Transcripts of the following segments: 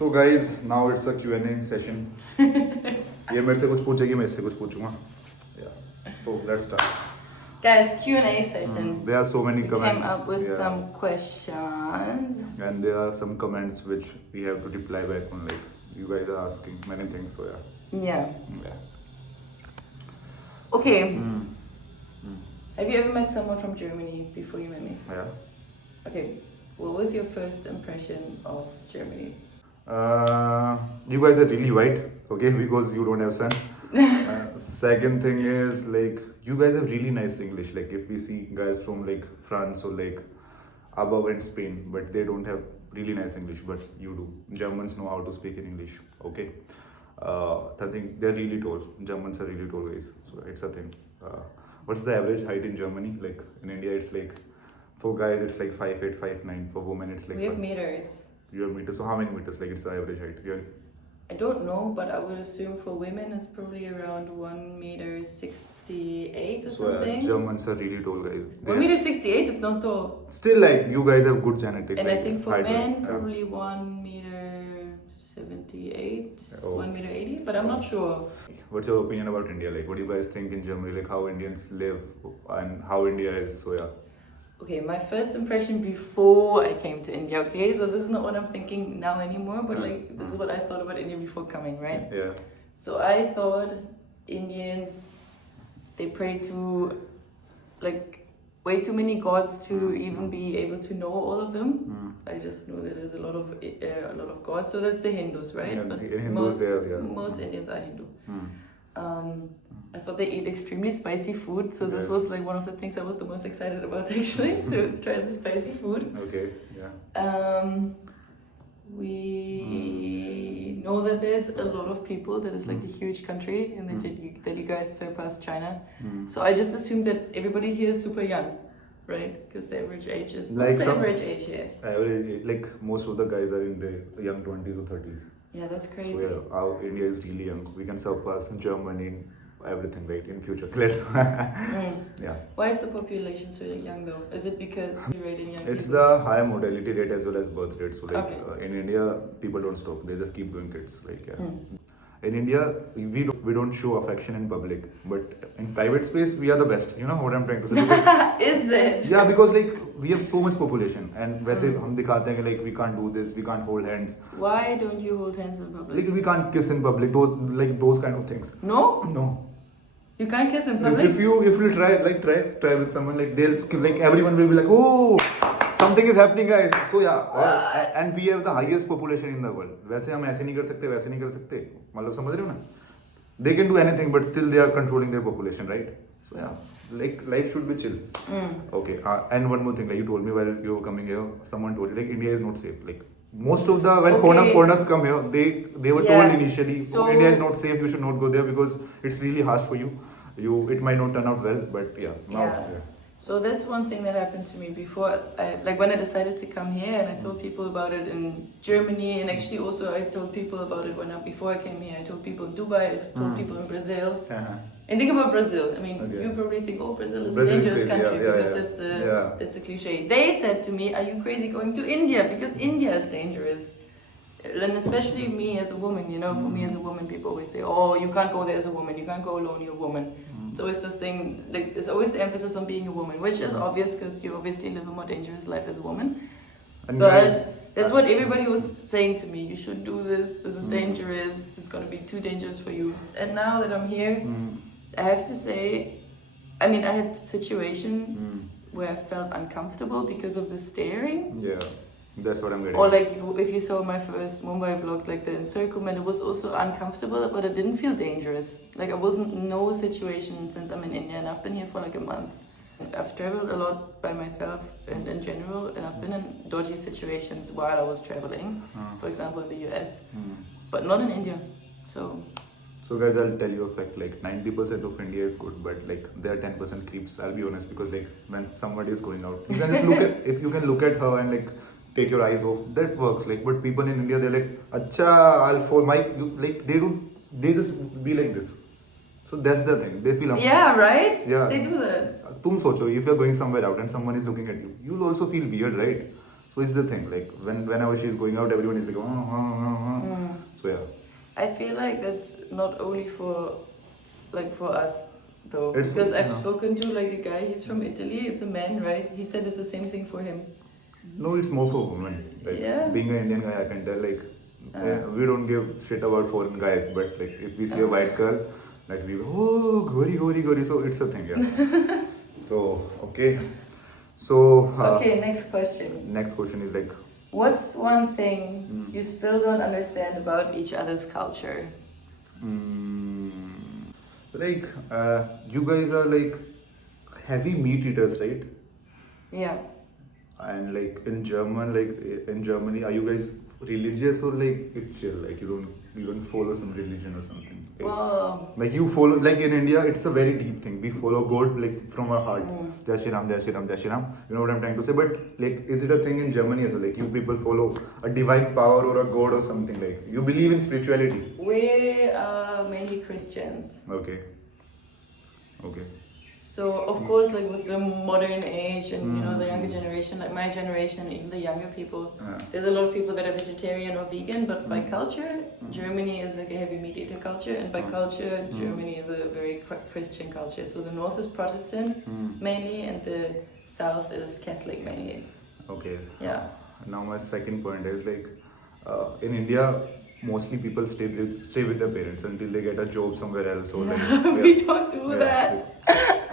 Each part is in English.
तो guys, now it's a Q&A session. ये मेरे से कुछ पूछेगी, मैं इससे कुछ पूछूंगा. Yeah. So let's start. Guys, Q&A session. There are so many We comments. came up with Yeah. some questions. And there are some comments which we have to reply back on. Like you guys are asking many things, so yeah. Yeah. Yeah. Okay. Have you ever met someone from Germany before you met me? Yeah. Okay. What was your first impression of Germany? You guys are really white, okay, because you don't have sun. Second thing is like you guys have really nice English. Like if we see guys from like France or like above in Spain, but they don't have really nice English, but you do. Germans know how to speak in English, okay. I think they're really tall. Germans are really tall guys, so it's a thing. What's the average height in Germany? Like in India, it's like for guys it's like 5'8", 5'9". For women, it's like We have meters. You have meters. So how many meters? Like it's the average height. You have, I don't know, but I would assume for women it's probably around 1 meter 68 or something. Germans are really tall guys. 1 meter 68 is not tall. Still, like you guys have good genetics. And like, I think for height wise. men, probably 1 meter 78, Oh. 1 meter 80, but I'm not sure. What's your opinion about India? Like, what do you guys think in Germany? Like, how Indians live and how India is? So yeah. Okay, my first impression before I came to India, okay? So this is not what I'm thinking now anymore, but like this is what I thought about India before coming, right? Yeah. So I thought Indians, they pray to like way too many gods to even be able to know all of them. I just know that there's a lot of gods. So that's the Hindus, right? Yeah, But Hindus there, yeah. most Indians are Hindu. I thought they eat extremely spicy food, so this was like one of the things I was the most excited about actually, to try the spicy food. Okay. Yeah. We know that there's a lot of people, that it's like a huge country, and that you guys surpassed China. So I just assumed that everybody here is super young, right? Because the average age is Like what's the average age here? Average, like most of the guys are in the young 20s or 30s. Yeah, that's crazy. So yeah, our India is really young. We can surpass Germany in everything, right? In future, let's. Yeah. Why is the population so young though? Is it because you're rating young It's people? the high mortality rate as well as birth rate. So like Okay. in India, people don't stop. They just keep doing kids. Like yeah. In India, we don't show affection in public, but in private space, we are the best. You know what I'm trying to say? Because, Is it? yeah, because like we have so much population, and वैसे हम दिखाते हैं कि like we can't do this, we can't hold hands, Why don't you hold hands in public? like we can't kiss in public. Those kind of things. No? No. You can't kiss in public? If you try with someone, like they'll like everyone will be like, oh, something is happening guys. So yeah, and we have the highest population in the world. वैसे हम ऐसे नहीं कर सकते, वैसे नहीं कर सकते, मतलब समझ रहे हो ना? They can do anything, but still they are controlling their population, right? So yeah, like life should be chill. Okay, and one more thing, like you told me while you were coming here, someone told you like India is not safe. Like most of the foreigners come here, they were told initially, So- India is not safe. You should not go there because it's really harsh for you. It might not turn out well, but yeah. Now, Yeah. So that's one thing that happened to me before. Like when I decided to come here, and I told people about it in Germany, and actually also I told people about it before I came here. I told people in Dubai, I told people in Brazil. And think about Brazil. I mean, Okay. you probably think, oh, Brazil is a Brazil is dangerous crazy, country yeah, because yeah. that's the cliche. They said to me, "Are you crazy going to India? Because India is dangerous." And especially me as a woman, you know, for me as a woman, people always say, "Oh, you can't go there as a woman. You can't go alone. You're a woman." It's always this thing, like it's always the emphasis on being a woman, which is obvious because you obviously live a more dangerous life as a woman. And But guys, that's what everybody was saying to me. You should do this. This is dangerous. This is going to be too dangerous for you. And now that I'm here, I have to say, I mean, I had situations where I felt uncomfortable because of the staring. yeah, that's what I'm getting. Or like if you saw my first Mumbai vlog, like the encirclement, it was also uncomfortable, but it didn't feel dangerous. Like I wasn't no situation since I'm in India, and I've been here for like a month. I've traveled a lot by myself and in general, and I've been in dodgy situations while I was traveling, for example in the US, but not in India. So guys, I'll tell you a fact, like 90% of India is good, but like there are 10% creeps. I'll be honest, because like when somebody is going out, you can just look at, if you can look at her and like take your eyes off, that works. Like, but people in India, they're like, acha, I'll fall my, like they just be like this. So that's the thing. They feel Yeah, right? Yeah. They do that. तुम सोचो, if you're going somewhere out and someone is looking at you, you'll also feel weird, right? So it's the thing, like whenever she's going out, everyone is like, So yeah. I feel like that's not only for us though, It's- because I've yeah. spoken to like a guy. He's from Italy. It's a man, right? He said it's the same thing for him. No, it's more for women. Like Yeah. being an Indian guy, I can tell like we don't give shit about foreign guys, but like if we see a white girl, like we go, oh, gori, gori, gori. So it's a thing, yeah. So okay. So Okay, next question. next question is like, What's one thing you still don't understand about each other's culture? like you guys are like heavy meat eaters, right? Yeah. And like in Germany, are you guys religious or like it's chill? Like you don't follow some religion or something? Well, Like you follow, like in India, it's a very deep thing. We follow God like from our heart. Jai Shri Ram, Jai Shri Ram, Jai Shri Ram. You know what I'm trying to say? But like, is it a thing in Germany as well? Like you people follow a divine power or a God or something, like you believe in spirituality. we are mainly Christians. Okay. Okay. So of course, like with the modern age and you know the younger generation, like my generation and even the younger people, there's a lot of people that are vegetarian or vegan. But by culture, Germany is like a heavy meat eater culture, and by culture, Germany is a very Christian culture. So the north is Protestant mainly, and the south is Catholic mainly. Okay. Yeah. Now my second point is like in India, mostly people stay with their parents until they get a job somewhere else. Or like, We don't do that.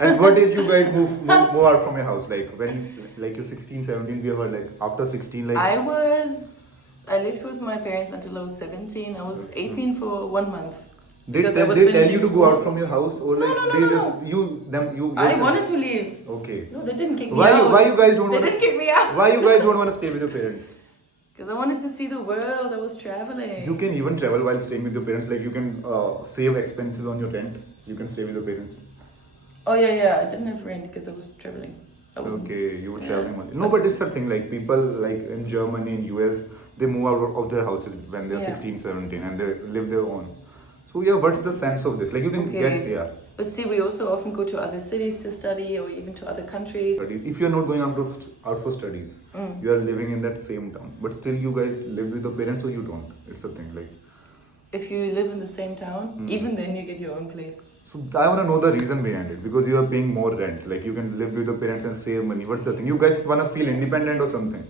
And what did you guys move out from your house? Like when like you're 16, 17, we were like after 16, like I lived with my parents until I was 17. I was 18 for 1 month. They Because I was tell you finishing to school. go out from your house or like No. just you I yourself? wanted to leave. Okay. No, they didn't kick me Why out. you guys don't They want didn't kick me out. why you guys don't want to stay with your parents? Because I wanted to see the world. I was traveling. You can even travel while staying with your parents. Like you can save expenses on your rent. You can stay with your parents. Oh yeah. I didn't have rent because I was traveling. Okay, you were traveling only. No, but it's the thing, like people like in Germany, in US, they move out of their houses when they're 16, 17 and they live their own. So yeah, what's the sense of this? Like you can get, But see, we also often go to other cities to study or even to other countries. If you're not going out for studies, you are living in that same town. But still you guys live with your parents or you don't. It's the thing, like. If you live in the same town, even then you get your own place. So I want to know the reason behind it, because you are paying more rent. Like you can live with your parents and save money. What's the thing? You guys want to feel independent or something?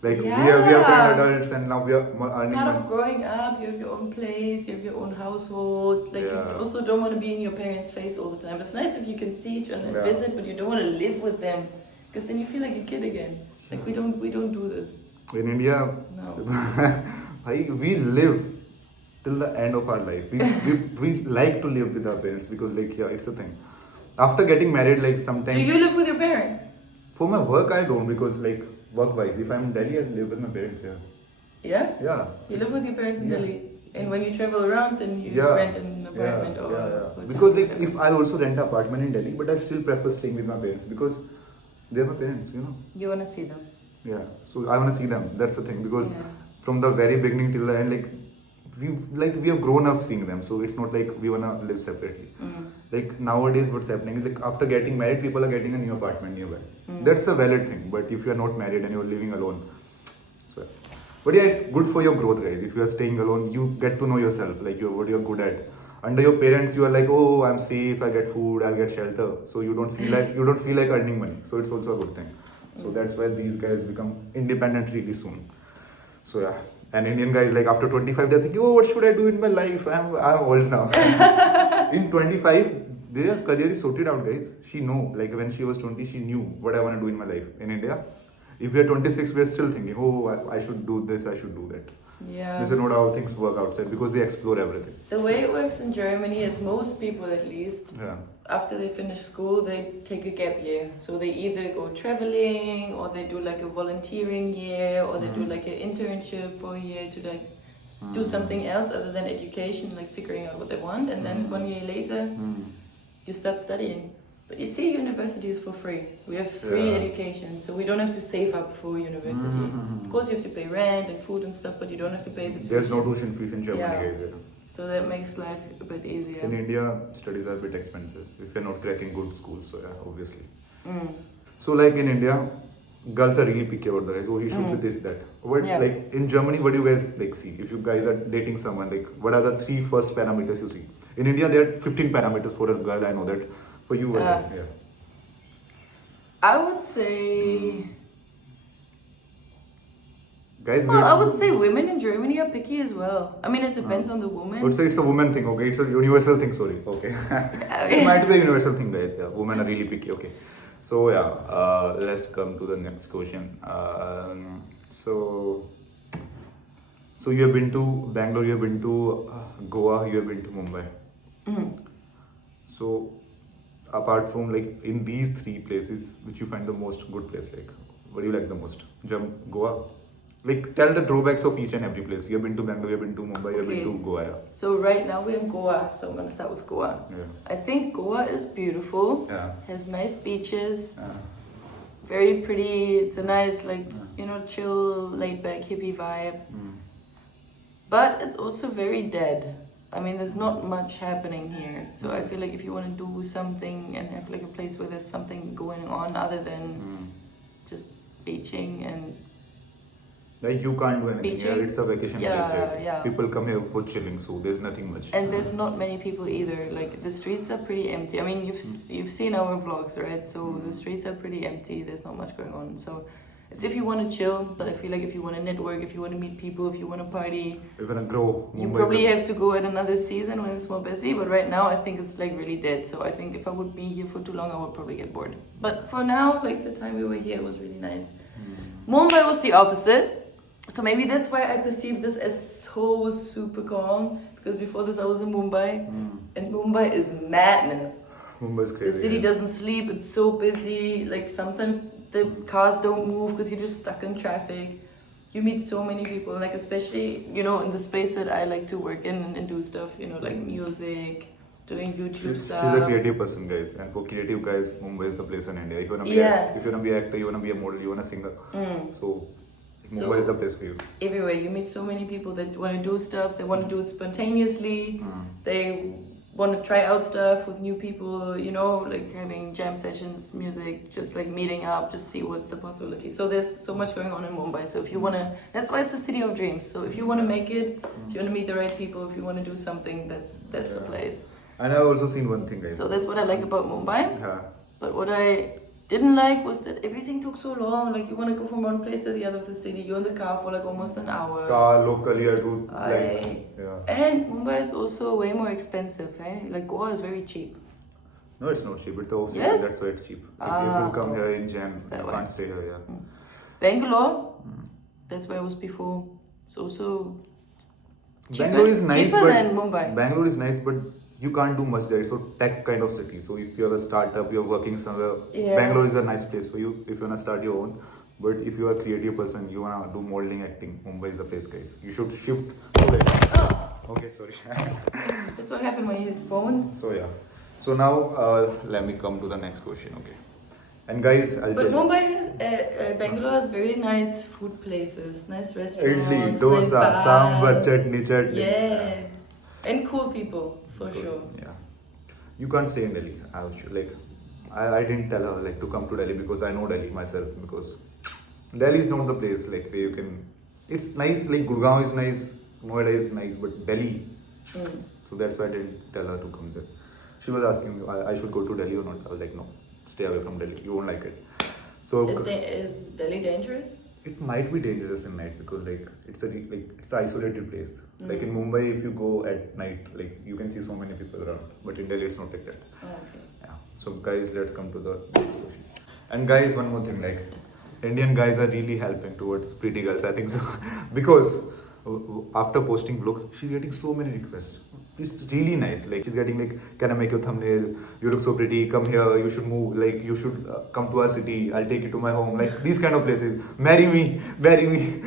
Like we are paying adults and now we are earning Part money. of growing up, you have your own place, you have your own household. Like you also don't want to be in your parents' face all the time. It's nice if you can see each other and visit, but you don't want to live with them, because then you feel like a kid again. Like we don't do this. In India, no. we live till the end of our life. We like to live with our parents because like it's a thing. After getting married, like sometimes. Do you live with your parents? For my work, I don't, because like work-wise, if I'm in Delhi, I live with my parents. Yeah. Yeah. You live with your parents in Delhi, and when you travel around, then you rent an apartment or. Hotel. Because like if I also rent an apartment in Delhi, but I still prefer staying with my parents because they're my parents, you know. You wanna see them. Yeah. So I wanna see them. That's the thing, because from the very beginning till the end, we have grown up seeing them, so it's not like we wanna live separately. Like nowadays what's happening is like after getting married, people are getting a new apartment nearby. That's a valid thing, but if you're not married and you're living alone, so but yeah, it's good for your growth, guys. If you are staying alone, you get to know yourself, like what you're good at. Under your parents, you are like, oh, I'm safe, I get food, I'll get shelter, so you don't feel like earning money, so it's also a good thing. So that's why these guys become independent really soon. So yeah. And Indian guys, like after 25, they're thinking, oh, what should I do in my life? I'm old now. In 25, their career is sorted out, guys. She know, like when she was 20, she knew what I want to do in my life. In India, if we are 26, we're still thinking, oh, I should do this, I should do that. Yeah. This is not how things work outside, because they explore everything. The way it works in Germany is most people, at least, after they finish school, they take a gap year. So they either go traveling, or they do like a volunteering year, or they do like an internship for a year to like do something else other than education, like figuring out what they want. And then 1 year later, you start studying. But you see, university is for free. We have free education, so we don't have to save up for university. Of course, you have to pay rent and food and stuff, but you don't have to pay the tuition. There's no tuition fees in Germany, guys. So that makes life a bit easier. In India, studies are a bit expensive if you're not cracking good schools, so yeah, obviously. So like in India, girls are really picky about the guys. Oh, he should be this, that. What Yeah. like in Germany? What do you guys like see? If you guys are dating someone, like what are the three first parameters you see? In India, there are 15 parameters for a girl. I know that. For you, what are they? Yeah. I would say. Guys, Well, I would say women in Germany are picky as well. I mean, it depends on the I woman. would say it's a woman thing. Okay, it's a universal thing. Sorry. Okay. It might be a universal thing, guys. Yeah, women are really picky. Okay. So yeah, let's come to the next question. So you have been to Bangalore, you have been to Goa, you have been to Mumbai. So apart from like in these three places, which you find the most good place, like what do you like the most? Goa. Like tell the drawbacks of each and every place. You have been to Bangalore, you have been to Mumbai, you have been to Goa. Yeah. So right now we're in Goa, so I'm gonna start with Goa. Yeah. I think Goa is beautiful. Yeah. Has nice beaches. Very pretty. It's a nice chill, laid back hippie vibe. But it's also very dead. I mean, there's not much happening here. So I feel like if you want to do something and have like a place where there's something going on other than just beaching and like you can't do anything. beaching. Yeah, it's a vacation place. Right? Yeah. People come here for chilling, so there's nothing much. And there's not many people either. Like the streets are pretty empty. I mean, you've seen our vlogs, right? So the streets are pretty empty. There's not much going on. So it's if you want to chill, but I feel like if you want to network, if you want to meet people, if you want to party, If you wanna grow, you Mumbai probably have to go at another season when it's more busy. But right now, I think it's like really dead. So I think if I would be here for too long, I would probably get bored. But for now, like the time we were here was really nice. Mumbai was the opposite. So maybe that's why I perceive this as so super calm. Because before this, I was in Mumbai, and Mumbai is madness. Mumbai's The crazy. city yes. doesn't sleep. It's so busy. Like sometimes the cars don't move because you're just stuck in traffic. You meet so many people, like especially in the space that I like to work in and do stuff. Like music, doing YouTube She's stuff. a creative person, guys, and for creative guys, Mumbai is the place in India. If you wanna be if you wanna be an actor, you wanna be a model, you wanna singer. So Mumbai is the place for you. Everywhere you meet so many people that want to do stuff. They want to do it spontaneously. They want to try out stuff with new people. Like having jam sessions, music, just like meeting up, just see what's the possibility. So there's so much going on in Mumbai. So if you wanna, that's why it's the city of dreams. So if you wanna make it, if you wanna meet the right people, if you wanna do something, that's the place. And I've also seen one thing, guys. So that's what I like about Mumbai. Yeah. But what I didn't like was that everything took so long. Like you want to go from one place to the other of the city. You're in the car for like almost an hour. Car, local, you have to And Mumbai is also way more expensive, right? Like Goa is very cheap. No, it's not cheap. It's the opposite. Yes? That's why it's cheap. If you come here in Jan, that you why? can't stay here. Yeah. Bangalore, that's where I was before. It's also Bangalore is nice, cheaper but than Mumbai. Bangalore is nice, but you can't do much there. It's a tech kind of city. So if you have a startup, you're working somewhere. Yeah. Bangalore is a nice place for you if you wanna start your own. But if you are a creative person, you wanna do modeling, acting, Mumbai is the place, guys. You should shift to it. Okay, sorry. That's what happened when you hit phones. So yeah. So now let me come to the next question. Okay. And guys, I'll But tell you. Mumbai has, Bangalore has very nice food places, nice restaurants, Idli, nice dosa, bars. sambar, chutney. Yeah. And cool people, for sure. Yeah. You can't stay in Delhi. I didn't tell her like to come to Delhi because I know Delhi myself, because Delhi is not the place like where you can. It's nice, like Gurgaon is nice, Noida is nice, but Delhi. So that's why I didn't tell her to come there. She was asking me I should go to Delhi or not. I was like, no, stay away from Delhi. You won't like it. So Is Delhi dangerous? it might be dangerous in night because like it's an isolated place. Like in Mumbai, if you go at night, like you can see so many people around. But in Delhi, it's not like that. Oh, okay. Yeah. So guys, let's come to the next question. And guys, one more thing, like Indian guys are really helping towards pretty girls. I think so because after posting vlog, she's getting so many requests. It's really nice. Like she's getting like, can I make your thumbnail? You look so pretty. Come here. You should move. Like you should come to our city. I'll take you to my home. Like these kind of places. Marry me. Marry me.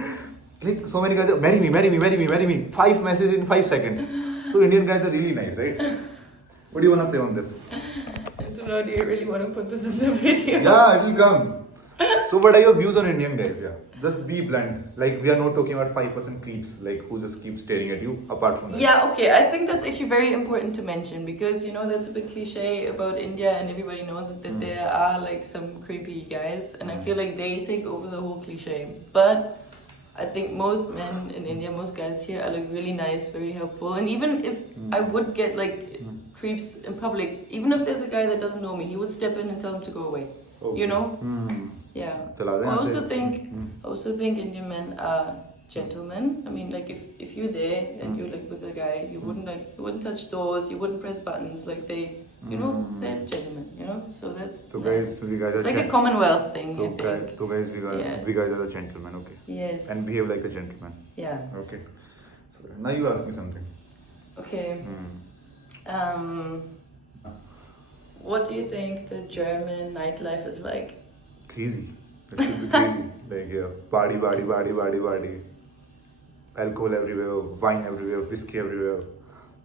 Like so many guys are marry me, marry me, marry me, marry me. 5 messages in 5 seconds. So Indian guys are really nice, right? What do you wanna say on this? I don't know, do you really want to put this in the video? Yeah, it will come. So what are your views on Indian guys? Yeah, just be blunt. Like we are not talking about 5% creeps, like who just keep staring at you. Apart from that. Yeah, okay. I think that's actually very important to mention because that's a bit cliche about India and everybody knows that there are like some creepy guys and I feel like they take over the whole cliche. But I think most men in India, most guys here are like really nice, very helpful. And even if I would get like creeps in public, even if there's a guy that doesn't know me, he would step in and tell him to go away. Okay. You know? Hmm. Yeah. चला गया I यहाँ से? also think Indian men are gentlemen. I mean, like if you're there and you're like with a guy, you wouldn't touch doors, you wouldn't press buttons, like you know, they're gentlemen, you know. So that's So guys, we guys it's are like a Commonwealth thing. So I think. guys, Yeah. we guys are the gentlemen, okay? Yes. And behave like a gentleman. Yeah. Okay. So now you ask me something. Okay. What do you think the German nightlife is like? Crazy. It should be crazy. Like party. Alcohol everywhere, wine everywhere, whiskey everywhere.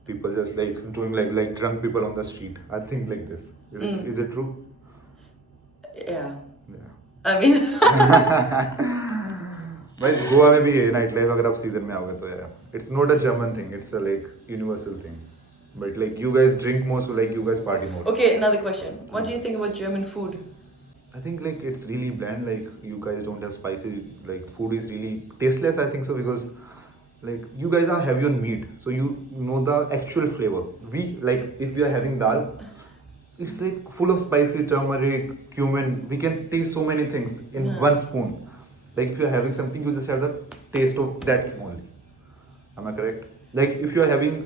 People just like doing like drunk people on the street. I think like this. Is it true? Yeah. Yeah. I mean. भाई गोवा में भी है night life अगर आप season में आओगे तो यार it's not a German thing it's a like universal thing but like you guys drink more so like you guys party more Okay, another question. What do you think about German food? I think like it's really bland like you guys don't have spicy like food is really tasteless I think so because like you guys are heavy on meat so you know the actual flavor we like if we are having dal it's like full of spicy turmeric cumin we can taste so many things in one spoon. Like if you're having something, you just have the taste of that thing only. Am I correct? Like if you're having,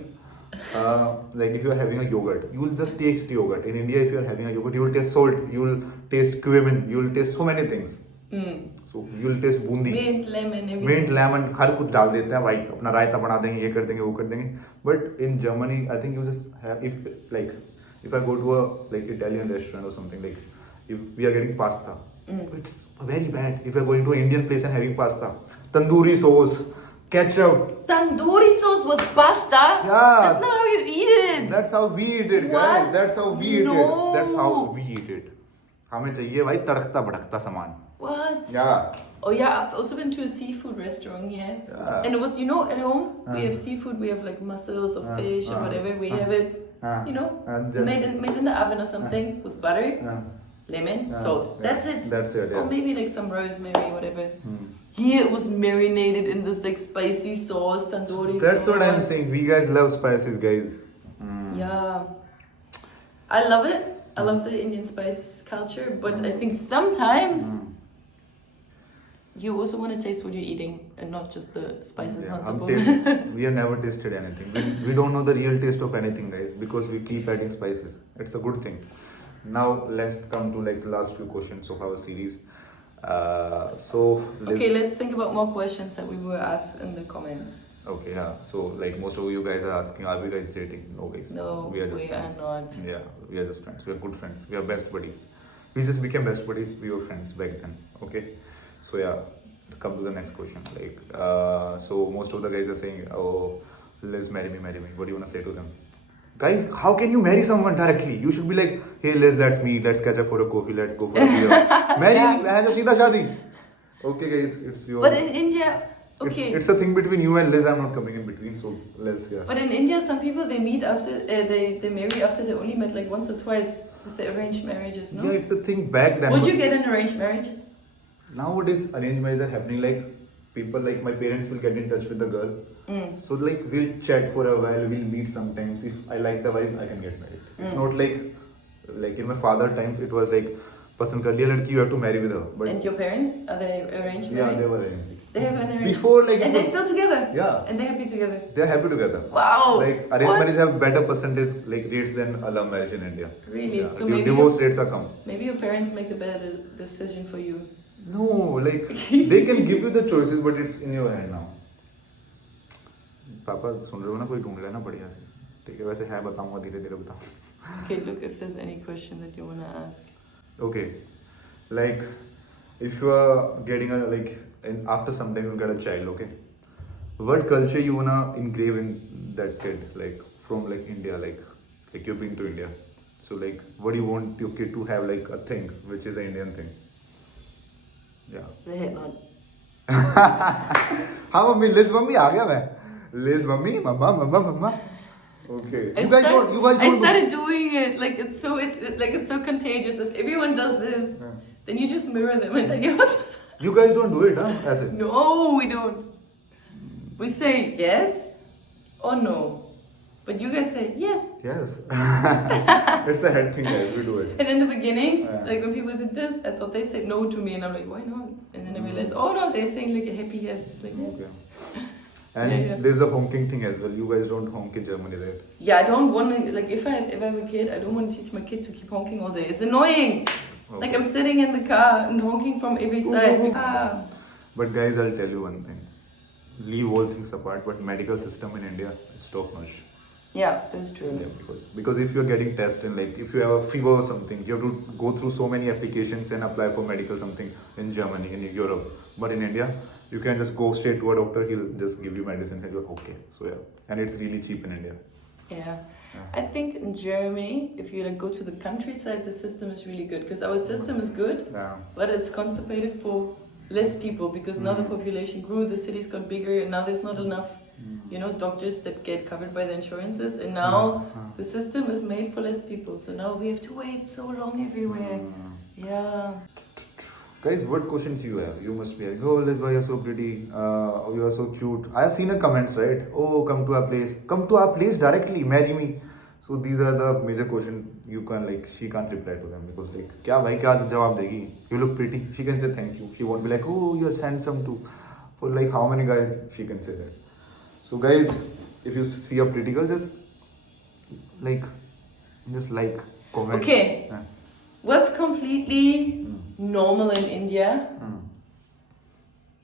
a yogurt, you will just taste yogurt. In India, if you're having a yogurt, you will taste salt, you will taste cumin, you will taste so many things. So you will taste bundi, Mint, lemon, everything. mint, lemon, हर कुछ डाल देते हैं भाई अपना रायता बना देंगे ये कर देंगे वो कर देंगे. But in Germany, I think you just have if I go to a like Italian restaurant or something like if we are getting pasta. It's very bad if you're going to an Indian place and having pasta. Tandoori sauce, ketchup. Tandoori sauce with pasta? Yeah. That's not how you eat it. That's how we eat it, guys. What? That's how we eat No. it. That's how we eat it. हमें चाहिए भाई तड़कता भड़कता सामान. What? Yeah. Oh yeah, I've also been to a seafood restaurant here. Yeah. And it was, you know, at home, we have seafood, we have like mussels or fish or whatever. We have it, you know, made in the oven or something with butter. Lemon, salt. That's it. That's it. Yeah. Or maybe like some rosemary, whatever. Here it was marinated in this like spicy sauce, tandoori sauce. That's what I'm saying. We guys love spices, guys. Yeah. I love it. I love the Indian spice culture, but I think sometimes you also want to taste what you're eating and not just the spices on top of it. We have never tasted anything. We don't know the real taste of anything, guys, because we keep adding spices. It's a good thing. Now let's come to like last few questions of our series. Okay, let's think about more questions that we were asked in the comments. Okay, yeah. So like most of you guys are asking, are we guys dating? No, guys. No, we are just friends. not. Yeah, we are just friends. We are good friends. We are best buddies. We just became best buddies. We were friends back then. Okay. So yeah, come to the next question. Like, so most of the guys are saying, "Oh, Liz, marry me, marry me." What do you wanna say to them? Guys, how can you marry someone directly? You should be like, hey Liz, let's meet, let's catch up for a coffee, let's go for a beer. Marry me, I have सीधा शादी. Okay guys, it's your... But in India, okay. It's a thing between you and Liz, I'm not coming in between, so Liz, yeah. But in India, some people, they meet after, they marry after they only met like once or twice with the arranged marriages, no? Yeah, it's a thing back then. Would you get an arranged marriage? Nowadays, arranged marriages are happening like, people like my parents will get in touch with the girl. So like we'll chat for a while, we'll meet sometimes. If I like the wife, I can get married. It's not like in my father time, it was like pasand kar liya ladki, you have to marry with her. But and your parents, are they arranged marriage? Yeah, they were arranged. They have an arranged. Before like. And they're still together. Yeah. And they're happy together. They're happy together. Wow. Like arranged marriages have better percentage like rates than a love marriage in India. Really? Yeah. So maybe divorce rates are come. Maybe your parents make the better decision for you. No, like they can give you the choices, but it's in your hand now. पापा सुन रहे हो ना कोई ढूंढ लेना बढ़िया से ठीक है वैसे है बताऊंगा धीरे धीरे बताऊं Okay, look if there's any question that you want to ask. Okay, like if you are getting a like and after some time you get a child, okay, what culture you wanna engrave in that kid, like from like India, like you've been to India, so like what do you want your kid to have, like a thing which is an Indian thing? Yeah. The head nod. हाँ mummy Liz mummy आ गया मैं Liz, mummy, mama. Okay. You guys don't. I started doing it. Like it's so contagious. If everyone does this, then you just mirror them and then yours. You guys don't do it, huh? As it. No, we don't. We say yes or no. But you guys say yes. Yes. It's a head thing, guys. We do it. And in the beginning, Yeah. like when people did this, I thought they said no to me, and I'm like, why not? And then I realized, oh no, they're saying like a happy yes. It's like, yes. Okay. And Yeah. there's a honking thing as well. You guys don't honk in Germany, right? Yeah, I don't want to, like, if I have a kid, I don't want to teach my kid to keep honking all day. It's annoying. Okay. Like, I'm sitting in the car and honking from every side. Ah. But guys, I'll tell you one thing. Leave all things apart, but medical system in India is top notch. Yeah, that's true. Yeah, because if you're getting tested, like if you have a fever or something, you have to go through so many applications and apply for medical something in Germany, in Europe. But in India, you can just go straight to a doctor, he'll just give you medicine and you're okay. So yeah, and it's really cheap in India. Yeah. I think in Germany, if you like go to the countryside, the system is really good because our system is good, Yeah. but it's concentrated for less people because now the population grew, the cities got bigger, and now there's not enough, you know, doctors that get covered by the insurances, and now the system is made for less people. So now we have to wait so long everywhere. Yeah. Guys, what questions you have? You must be like, oh, Liz, why you're so pretty? You are so cute. I have seen the comments, right? Oh, come to our place. Come to our place directly. Marry me. So these are the major questions you can like. She can't reply to them because like, क्या भाई क्या जवाब देगी? You look pretty. She can say thank you. She won't be like, oh, you're handsome too. For like how many guys she can say that? So guys, if you see a pretty girl, just like, comment. Okay. Yeah. What's completely normal in India,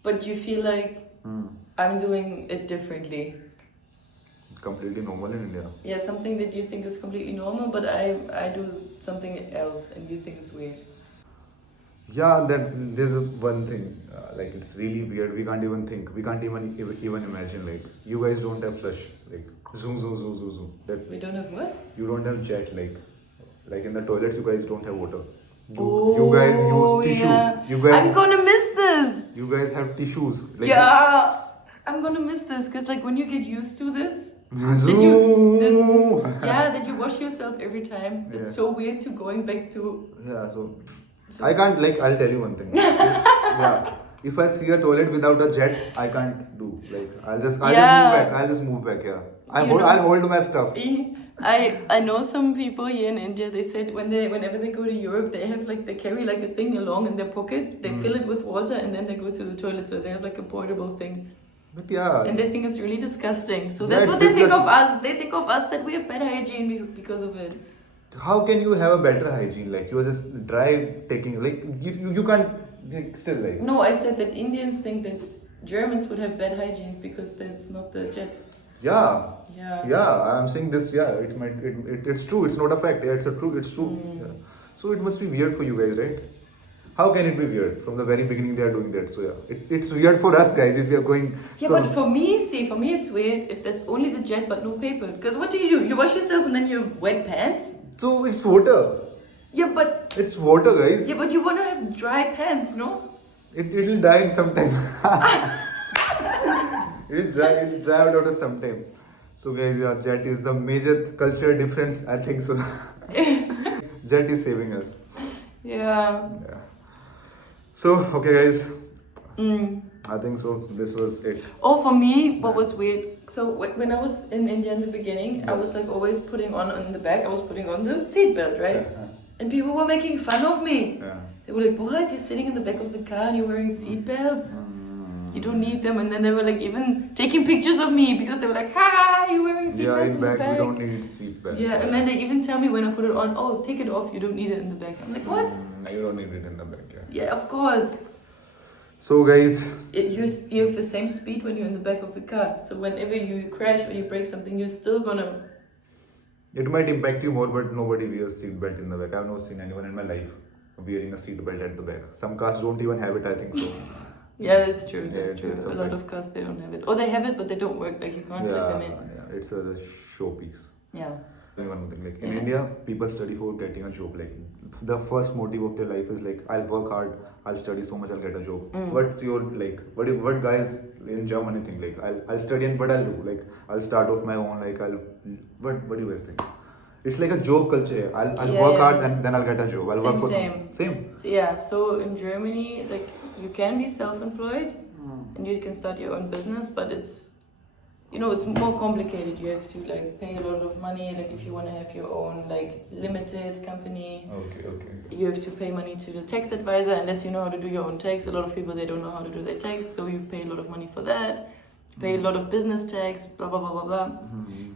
but you feel like I'm doing it differently? Completely normal in India. Yeah, something that you think is completely normal, but I do something else and you think it's weird. Yeah, that there's one thing. Like it's really weird. We can't even think. We can't even imagine. Like you guys don't have flush. Like zoom zoom zoom zoom zoom. That We don't have what? you don't have jet. Like in the toilets, you guys don't have water. You guys use tissue. Yeah. You guys. I'm gonna miss this. You guys have tissues. Like, Yeah, I'm gonna miss this because like when you get used to this, Zoom. that you wash yourself every time. It's Yeah. so weird to going back to. Yeah, so I can't like. I'll tell you one thing. Yeah, if I see a toilet without a jet, I can't do. Like I'll just move back. I'll just move back. Yeah, I'll hold my stuff. I know some people here in India. They said whenever they go to Europe, they have like they carry like a thing along in their pocket. They fill it with water and then they go to the toilet. So they have like a portable thing. But yeah, And they think it's really disgusting. So Yeah, that's it's what they think of disgusting. us. They think of us that we have bad hygiene because of it. how can you have a better hygiene? Like you are just dry taking. Like you can't like, still like. No, I said that Indians think that Germans would have bad hygiene because that's not the jet. Yeah. Yeah. Yeah, I'm saying this. Yeah, it might. It's true. It's not a fact. Yeah, it's a true. It's true. Yeah. So it must be weird for you guys, right? How can it be weird? From the very beginning, they are doing that. So yeah, it's weird for us guys if we are going. Yeah, so, but for me it's weird if there's only the jet but no paper. Because what do? You wash yourself and then you have wet pants? so it's water. Yeah, but It's water, guys. you want to have dry pants, no? It'll die in some time. It'll dry out after some time. So guys, yeah, jet is the major cultural difference. I think so. Jet is saving us. Yeah. Yeah. So okay, guys. I think so. This was it. Oh, for me, what was weird? So when I was in India in the beginning, I was like always putting on in the back. I was putting on the seatbelt, right? And people were making fun of me. Yeah. They were like, "What? You're sitting in the back of the car and you're wearing seatbelts? You don't need them." And then they were like even taking pictures of me because they were like, "Ha! You're wearing seatbelts Yeah, in in the back back." we don't need seatbelt. Yeah, and then they even tell me when I put it on, "Oh, take it off. You don't need it in the back." I'm like, "What?" You don't need it in the back. Yeah. Yeah, of course. So guys, You have the same speed when you're in the back of the car. So whenever you crash or you break something, you're still gonna. it might impact you more, but nobody wears seatbelt in the back. I've not seen anyone in my life wearing a seatbelt at the back. Some cars don't even have it. I think so. Yeah, that's true. Yeah, That's true. it's A a lot fact. of cars they don't have it, or they have it but they don't work. Like you can't plug them in. Yeah, it's a showpiece. Yeah. One more thing, like in Yeah. India, people study for getting a job. Like the first motive of their life is like, I'll work hard, I'll study so much, I'll get a job. What's your like? What guys in Germany think? Like I'll study and what I'll do? Like I'll start off my own. Like what do you guys think? It's like a job culture. I'll Yeah, work yeah. hard and then I'll get a job. I'll work for Same. Yeah, so in Germany, like you can be self-employed and you can start your own business, but it's, you know, it's more complicated. You have to like pay a lot of money. Like if you want to have your own like limited company, Okay. you have to pay money to the tax advisor unless you know how to do your own tax. A lot of people, they don't know how to do their tax, so you pay a lot of money for that. Pay a lot of business tax, blah blah blah blah blah.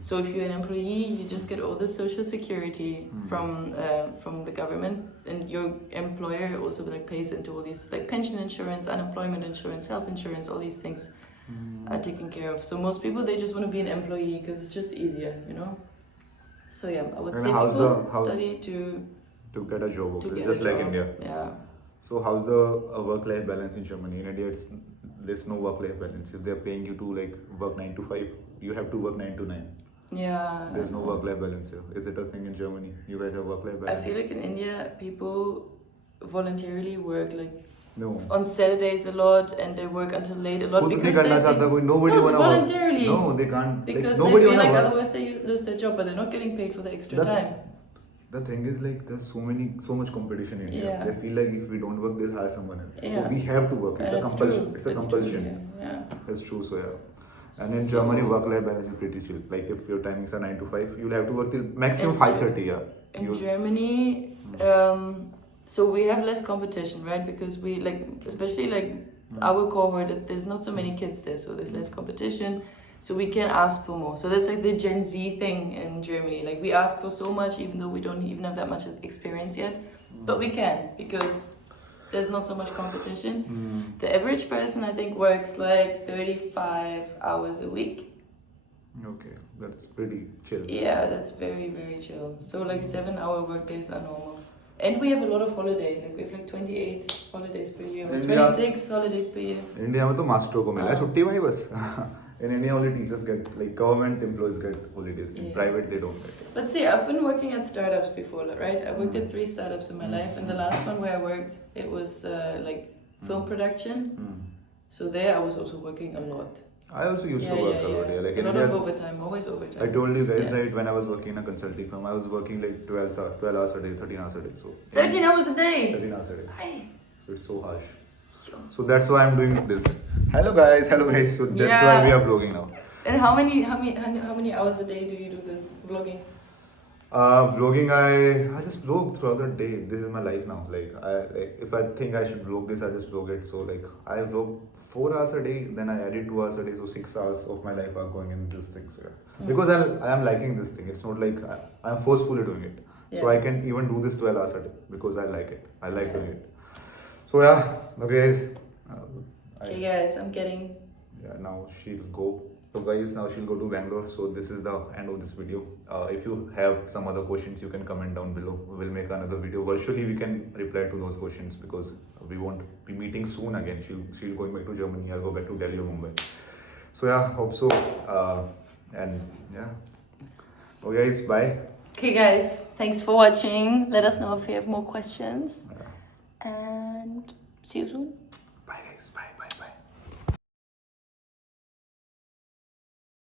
So if you're an employee, you just get all the social security from the government, and your employer also like pays into all these like pension insurance, unemployment insurance, health insurance, all these things are taken care of. So most people, they just want to be an employee because it's just easier, you know. So yeah, I would And say how's people the- study to get a job, get just a like job. India. Yeah. So how's the work-life balance in Germany? In India, there's no work-life balance. If they're paying you to like work 9 to 5, you have to work 9 to 9. Yeah. There's no work-life balance here. Is it a thing in Germany? You guys have work-life I balance? feel like in India, people voluntarily work like No. on Saturdays a lot, and they work until late a lot खुद नहीं because करना चाहता कोई. Nobody no, it's wanna work. voluntarily. No, they can't. Because Nobody they feel wanna like work. otherwise they lose their job, but they're not getting paid for the extra time. The thing is like there's so much competition in India. Yeah. They feel like if we don't work, they'll hire someone else. Yeah. So we have to work. It's a compulsion. It's a compulsion. Yeah. That's true. So yeah. And in So- Germany, work-life balance is pretty chill. Like if your timings are 9 to 5, you'll have to work till maximum In 5:30. Yeah. In You'll- Germany, so we have less competition, right? Because we like, especially like our cohort, there's not so many kids there, so there's less competition. So we can ask for more. So that's like the Gen Z thing in Germany. Like we ask for so much, even though we don't even have that much experience yet. But we can because there's not so much competition. The average person, I think, works like 35 hours a week. Okay, that's pretty chill. Yeah, that's very, very chill. So like 7-hour work days are normal. And we have a lot of holidays. Like we have like 28 holidays per year, or India- 26 holidays per year. India में तो मास्टरों को मिला है छुट्टी भाई बस. In India, only teachers get, like government employees get holidays. In Yeah. private, they don't get. But see, I've been working at startups before, right? I worked at 3 startups in my life, and the last one where I worked, it was like film production. So there, I was also working a lot. I also used to work a lot. Yeah. Like a in lot India, of overtime, always overtime. I told you guys Yeah. right when I was working in a consulting firm, I was working like 12 hours a day, 13 hours a day. So 13 hours a day. 13 hours a day. Aye. So it's so harsh. So that's why I'm doing this. Hello guys. So that's why we are vlogging now. And how many hours a day do you do this vlogging? Vlogging, I just vlog throughout the day. This is my life now. Like if I think I should vlog this, I just vlog it. So like I vlog 4 hours a day, then I edit 2 hours a day. So 6 hours of my life are going in this thing. So yeah. Because I am liking this thing. It's not like I'm forcefully doing it. So I can even do this 12 hours a day because I like it. I like doing it. So yeah, okay guys. Okay guys, I'm getting... Yeah, now she'll go. So guys, now she'll go to Bangalore. So this is the end of this video. If you have some other questions, you can comment down below. We'll make another video. Virtually, we can reply to those questions because we won't be meeting soon again. She'll going back to Germany. I'll go back to Delhi or Mumbai. So yeah, hope so. And yeah. Okay guys, bye. Okay guys, thanks for watching. Let us know if you have more questions. And see you soon. Bye guys, bye.